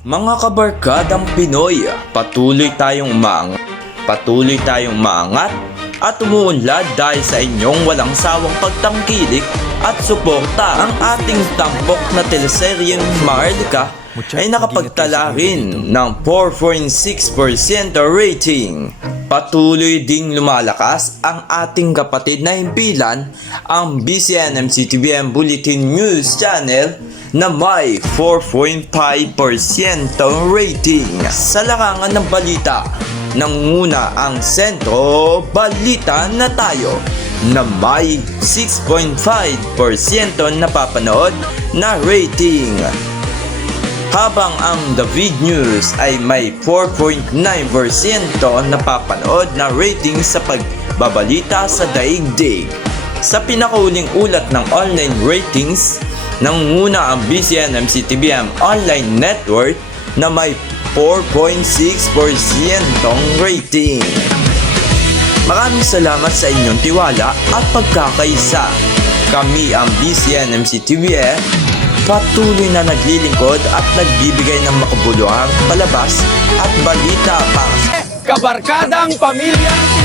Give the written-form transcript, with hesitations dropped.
Mga kabarkadang Pinoy, patuloy tayong maangat at umuunlad dahil sa inyong walang sawang pagtangkilik at suporta. Ang ating tampok na teleseryeng Maharlika ay nakapagtala rin ng 4.6% rating. Patuloy ding lumalakas ang ating kapatid na himpilan, ang BCNMC-TVM Bulletin News Channel na may 4.5% rating. Sa larangan ng balita, nanguna ang Sentro Balita na Tayo na may 6.5% napapanood na rating. Habang ang David News ay may 4.9% napapanood na rating sa pagbabalita sa daigdig. Sa pinakauling ulat ng online ratings, nanguna ang BCNMC-TVM Online Network na may 4.6% rating. Maraming salamat sa inyong tiwala at pagkakaisa. Kami ang BCNMC-TVM, patuloy na naglilingkod at nagbibigay ng makabuluhang palabas at balita pang Kabarkadang Pamilyang